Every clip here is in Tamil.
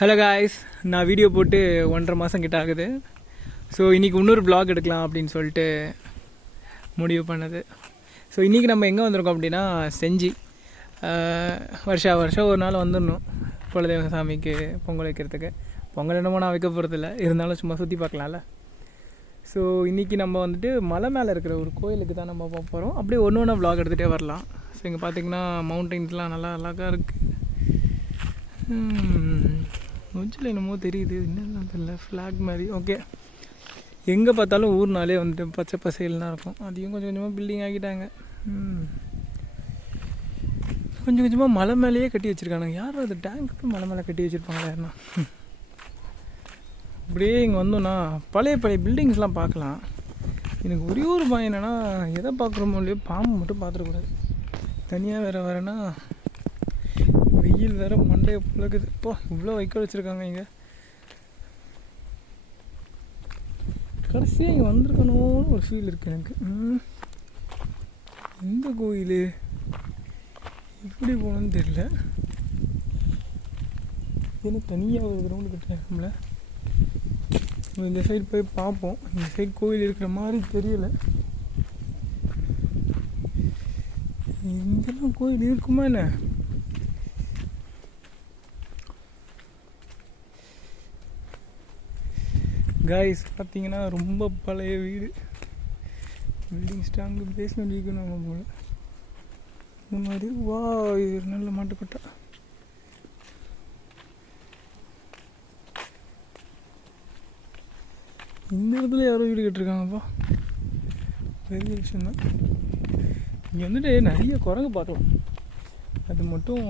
ஹலோ காய்ஸ், நான் வீடியோ போட்டு 1.5 மாதம் கிட்ட ஆகுது. ஸோ இன்றைக்கி இன்னொரு vlog எடுக்கலாம் அப்படின்னு சொல்லிட்டு முடிவு பண்ணது. ஸோ இன்றைக்கி நம்ம எங்கே வந்திருக்கோம் அப்படின்னா செஞ்சி. வருஷம் ஒரு நாள் வந்துடணும் குலதெய்வ சாமிக்கு பொங்கல் வைக்கிறதுக்கு. பொங்கல் என்னமோ நான் வைக்க போகிறதில்ல, இருந்தாலும் சும்மா சுற்றி பார்க்கலாம்ல. ஸோ இன்றைக்கி நம்ம வந்துட்டு மலை மேலே இருக்கிற ஒரு கோயிலுக்கு தான் நம்ம போக போகிறோம். அப்படியே ஒன்று ஒன்றா vlog எடுத்துகிட்டே வரலாம். ஸோ இங்கே பார்த்திங்கன்னா மவுண்டெயின்ஸ்லாம் நல்லா அழகாக இருக்குது. கொஞ்சம் என்னமோ தெரியுது, என்னென்ன தெரியல, ஃப்ளாக் மாதிரி. ஓகே, எங்கே பார்த்தாலும் ஊர்னாலே வந்துட்டு பச்சை பசையில்தான் இருக்கும். அதையும் கொஞ்சம் கொஞ்சமாக பில்டிங் ஆக்கிட்டாங்க. கொஞ்சம் கொஞ்சமாக மலை மேலேயே கட்டி வச்சுருக்கானுங்க. யாரும் அது டேங்க்கு மலை மேலே கட்டி வச்சுருப்பாங்களா யாருன்னா. அப்படியே இங்கே வந்தோன்னா பழைய பில்டிங்ஸ்லாம் பார்க்கலாம். எனக்கு ஒரே ஒரு பயம் என்னென்னா, எதை பார்க்குறோமோ இல்லையோ பாம்பு மட்டும் பார்த்துடக்கூடாது. தனியாக வரேன்னா வெயில் வேறு மண்டையை புழக்குது. இப்போ இவ்வளோ வைக்க வச்சுருக்காங்க. இங்கே கடைசியாக இங்கே வந்திருக்கணும்னு ஒரு ஃபீல் இருக்குது எனக்கு. எந்த கோயில் எப்படி போகணுன்னு தெரியல. ஏன்னா தனியாக ஒரு கிரவுண்டு கட்டுறாங்கல்ல. இந்த சைடு போய் பார்ப்போம். இந்த சைடு கோயில் இருக்கிற மாதிரி தெரியலை. இங்கெல்லாம் கோயில் இருக்குமா என்ன? காய்ஸ் பார்த்தீங்கன்னா ரொம்ப பழைய வீடு. பில்டிங் ஸ்ட்ராங்கு, பேஸ்மெண்ட் வீக்குன்னு போல் இந்த மாதிரி. வா, இது நல்ல மாட்டுக்கொட்டா. இந்த இடத்துல யாரோ வீடு கட்டிருக்காங்கப்பா. பெரிய விஷயந்தான். இங்கே வந்துட்டு நிறைய குரங்கு பார்க்கலாம். அது மட்டும்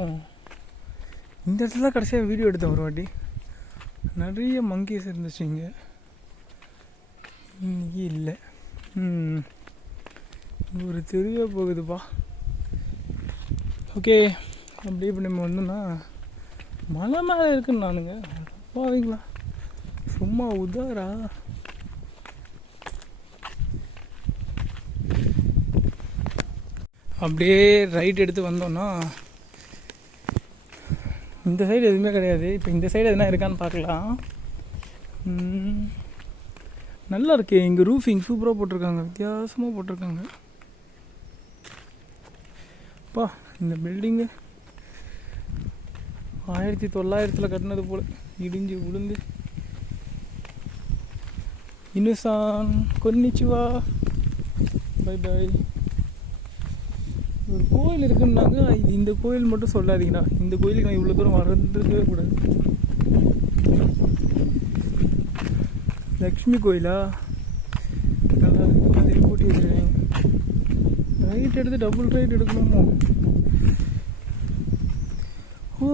இந்த இடத்துல கடைசியாக வீடியோ எடுத்தேன் ஒரு வாட்டி. நிறைய மங்கீஸ் இருந்துச்சு இங்கே. இன்னைக்கு இல்லை. ஒரு தெருவே போகுதுப்பா. ஓகே, அப்படியே இப்போ நம்ம வந்தோம்னா மலை மேலே இருக்குன்னு நானுங்க பாவீங்களா, சும்மா உதாரா. அப்படியே ரைட் எடுத்து வந்தோன்னா இந்த சைடு எதுவுமே கிடையாது. இப்போ இந்த சைடு எதுனா இருக்கான்னு பார்க்கலாம். நல்லா இருக்கே. இங்கே ரூஃபிங் சூப்பராக போட்டிருக்காங்க, வித்தியாசமாக போட்டிருக்காங்க. அப்பா, இந்த பில்டிங்கு 1900 கட்டினது போல் இடிஞ்சு விழுந்து. இன்னுசான் கொன்னிச்சுவா, பை பாய். ஒரு கோயில் இருக்குன்னாங்க. இது இந்த கோயில் மட்டும் சொல்லாதீங்கண்ணா. இந்த கோயிலுக்கு நான் இவ்வளோ தூரம் வரதுக்கவே கூடாது. லக்ஷ்மி கோயிலா? நல்லா இருக்கு. அதையும் போட்டி வச்சுருக்கேன். ரைட் எடுத்து டபுள் ரைட் எடுக்கணுமோ? ஓ,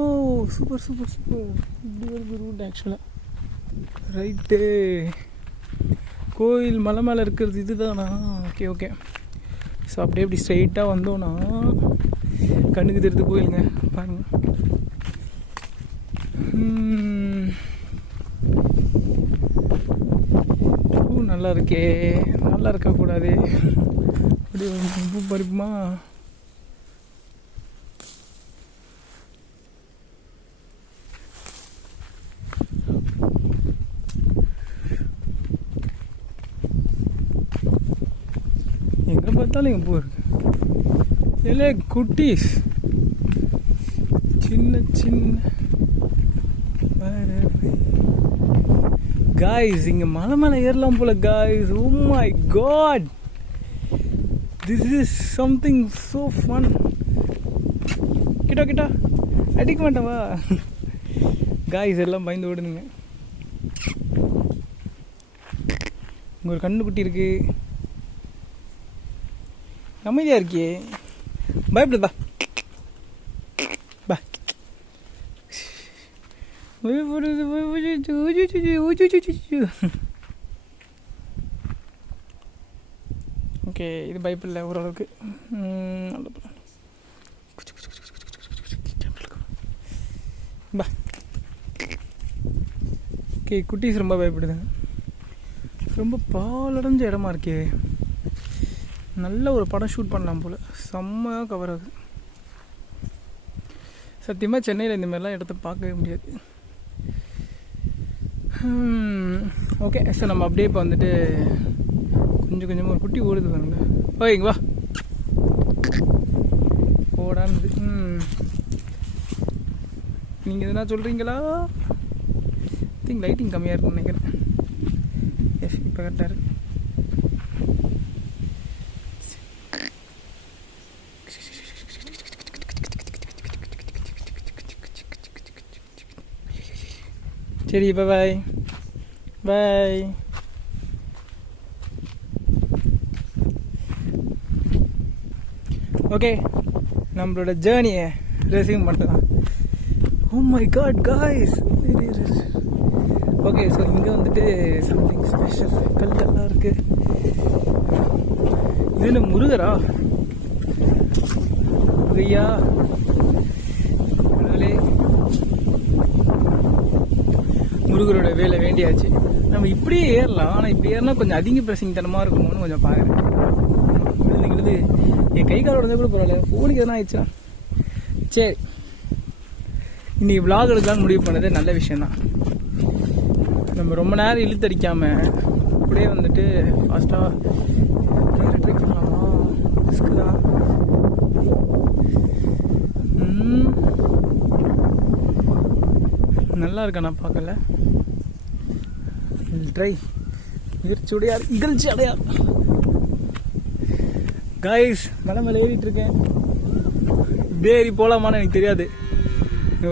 சூப்பர் சூப்பர் சூப்பர். இப்படி வருது ரூட். ஆக்சுவலாக ரைட்டு, கோயில் மலை மேலே இருக்கிறது இதுதானா? Okay okay. ஸோ அப்படியே இப்படி ஸ்ட்ரைட்டாக வந்தோன்னா கண்ணுக்கு தெரிஞ்சு கோயிலுங்க பாருங்கள். நல்லா இருக்கே. நல்லா இருக்கக்கூடாது. அப்படி ஒரு உப்பு பருப்புமா. எங்கே பார்த்தாலும் எங்கள் பூ இருக்கு. இல்லை குட்டீஸ், சின்ன சின்ன காய்ஸ். இங்கே மலை மேலே ஏறலாம் போல guys. Oh my God, this is something so fun. கிட்ட அடிக்க மாட்டேவா காய்ஸ். எல்லாம் பயந்து ஓடுதுங்க. இங்கே ஒரு கண்ணுக்குட்டி இருக்கு. அமைதியாக இருக்கியே, பயப்படுதா? பா, ஓகே, இது பயப்படல ஓரளவுக்கு. பா, ஓகே. குட்டீஸ் ரொம்ப பயப்படுதுங்க. ரொம்ப பாலடைஞ்ச இடமா இருக்கே. நல்ல ஒரு படம் ஷூட் பண்ணலாம் போல். செம்மையாக கவர் ஆகுது. சத்தியமாக சென்னையில் இந்த மாதிரிலாம் இடத்த பார்க்கவே முடியாது. ஓகே, ஸோ நம்ம அப்படியே இப்போ வந்துட்டு கொஞ்சம் கொஞ்சமாக ஒரு குட்டி ஓடுது பாருங்க. ஓகேங்க வா ஓடானது. நீங்கள் எதுனா சொல்கிறீங்களா? திங்க் லைட்டிங் கம்மியாக இருக்குன்னு நினைக்கிறேன். எஸ், இப்போ கரெக்டாக இருக்கு. சரி, பாய் பாய். ஓகே, நம்மளோட ஜேர்னியை ரெஸ்யூம் பண்ணலாம். Oh my God guys. Okay, so இங்கே வந்துட்டு சம்திங் ஸ்பெஷல் கல்லெல்லாம் இருக்குது. இது என்ன முருகரா? முருகையா முருகரோட வேலை வேண்டியாச்சு. நம்ம இப்படியே ஏறலாம், ஆனால் இப்படி ஏறினா கொஞ்சம் அதிக பிரசிங் தனமாக இருக்குமோன்னு கொஞ்சம் பார்க்குறேன். விழுந்துங்கிறது என் கை கால் உடனே கூட பரவாயில்ல, ஃபோனுக்கு எதனா ஆயிடுச்சுன்னா. சரி, இன்னைக்கு விளாக் எடுக்கலான்னு முடிவு பண்ணது நல்ல விஷயந்தான். நம்ம ரொம்ப நேரம் இழுத்தடிக்காமல் அப்படியே வந்துட்டு ஃபாஸ்ட்டாக ட்ரை பண்ணலாமா? ரிஸ்க்கு தான். நல்லா இருக்கா? நான் பார்க்கல. ட்ரை முயற்சியுடையார் இகழ்ச்சி அடையார். காய்ஸ், மலை மேலே ஏறிட்டு இருக்கேன். இப்படியே ஏறி போகலாமான்னு எனக்கு தெரியாது.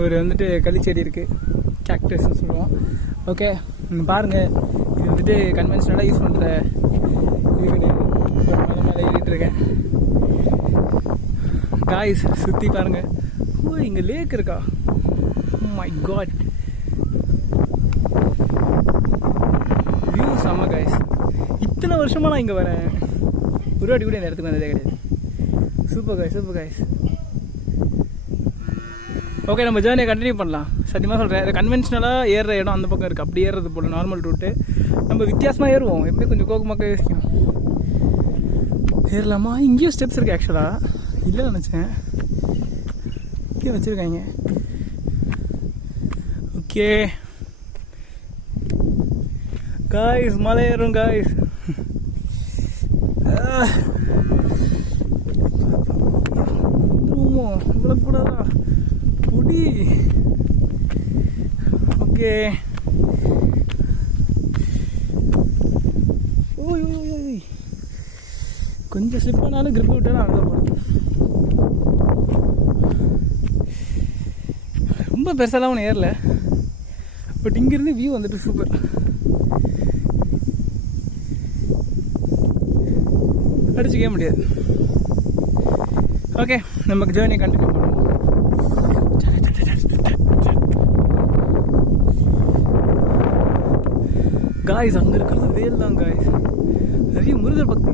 ஒரு வந்துட்டு களிச்செடி இருக்குது, கேக்டஸ்ன்னு சொல்லுவோம். ஓகே, பாருங்கள், இது வந்துட்டு கன்வென்ஷனலாக யூஸ் பண்ணுற இது கிடையாது. மலை மேலே ஏறிட்டு இருக்கேன். காய்ஸ், சுற்றி பாருங்கள். ஓ, இங்கே லேக் இருக்கா? மை காட், வியூ செம்ம காய்ஸ். இத்தனை வருஷமாக நான் இங்கே வரேன், ஒரு வாட்டி கூட இந்த இடத்துக்கு வந்ததே கிடையாது. Super guys, super guys. Okay, நம்ம ஜேர்னியை கண்டினியூ பண்ணலாம். சத்தியமாக சொல்கிறேன், கன்வென்ஷனலாக ஏறுற இடம் அந்த பக்கம் இருக்குது. அப்படி ஏறுறது போல் நார்மல் ரூட்டு நம்ம வித்தியாசமாக ஏறுவோம். எப்படி கொஞ்சம் கோக்கமாக யோசிக்கும். ஏறலாமா? இங்கேயும் ஸ்டெப்ஸ் இருக்குது. ஆக்சுவலாக இல்லை நினச்சேன், இங்கே வச்சுருக்காங்க. ஓகே காய்ஸ், மலை ஏறும் காய்ஸ். விழக்கூடாதா புடி? ஓகே, ஓய் ஓய் ஓய், கொஞ்சம் ஸ்லிப் ஆனாலும் கிரிப் விட்டாலும் அங்கே போடும். ரொம்ப பெருசாலாம் ஒன்று ஏறல, பட் இங்கேருந்து வியூ வந்துட்டு சூப்பர். அடிச்சுக்கவே முடியாது. ஓகே, நமக்கு ஜேர்னி கண்டினியூ பண்ணுவோம். காய்ஸ், அங்கே இருக்கிறது வேல் தான் காய்ஸ். நிறைய முருகர் பக்தி.